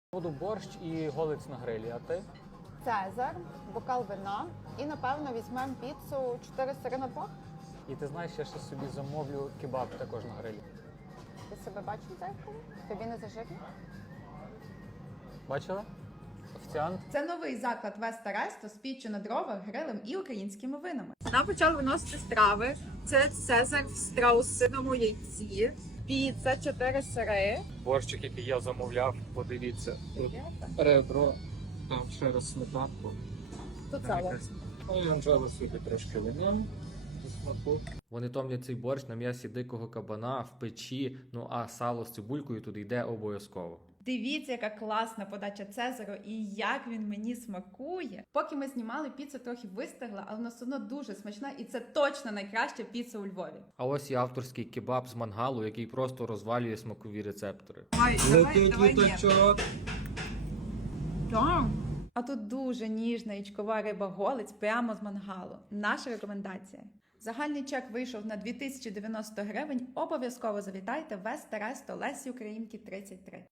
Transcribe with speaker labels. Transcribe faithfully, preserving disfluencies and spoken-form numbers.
Speaker 1: Буду борщ і голець на грилі, а ти?
Speaker 2: Цезар, бокал вина і, напевно, візьмемо піцу чотири сири на двох.
Speaker 1: І ти знаєш, я ще собі замовлю кебаб також на грилі.
Speaker 2: Ти себе бачив в дзеркалі? Тобі не зажирно?
Speaker 1: Бачила? Офіціант.
Speaker 3: Це новий заклад Веста Ресто з піччю на дровах, грилем і українськими винами. Нам почали виносити страви. Це цезар в страусиному яйці, піца, чотири сири.
Speaker 1: Борщик, який я замовляв, подивіться. Тут ребро, там ще раз сметанку.
Speaker 3: Тут сало.
Speaker 1: Ну і Анжела собі трошки вином до смаку.
Speaker 4: Вони томлять цей борщ на м'ясі дикого кабана в печі, ну а сало з цибулькою туди йде обов'язково.
Speaker 3: Дивіться, яка класна подача Цезару і як він мені смакує. Поки ми знімали, піца трохи вистигла, але вона все одно дуже смачна і це точно найкраща піца у Львові.
Speaker 4: А ось і авторський кебаб з мангалу, який просто розвалює смакові рецептори.
Speaker 3: Давай, давай, давай, ні.
Speaker 1: літачок.
Speaker 3: А тут дуже ніжна ячкова риба голець прямо з мангалу. Наша рекомендація. Загальний чек вийшов на дві тисячі дев'яносто гривень. Обов'язково завітайте в Веста Ресто Лесі Українки тридцять три.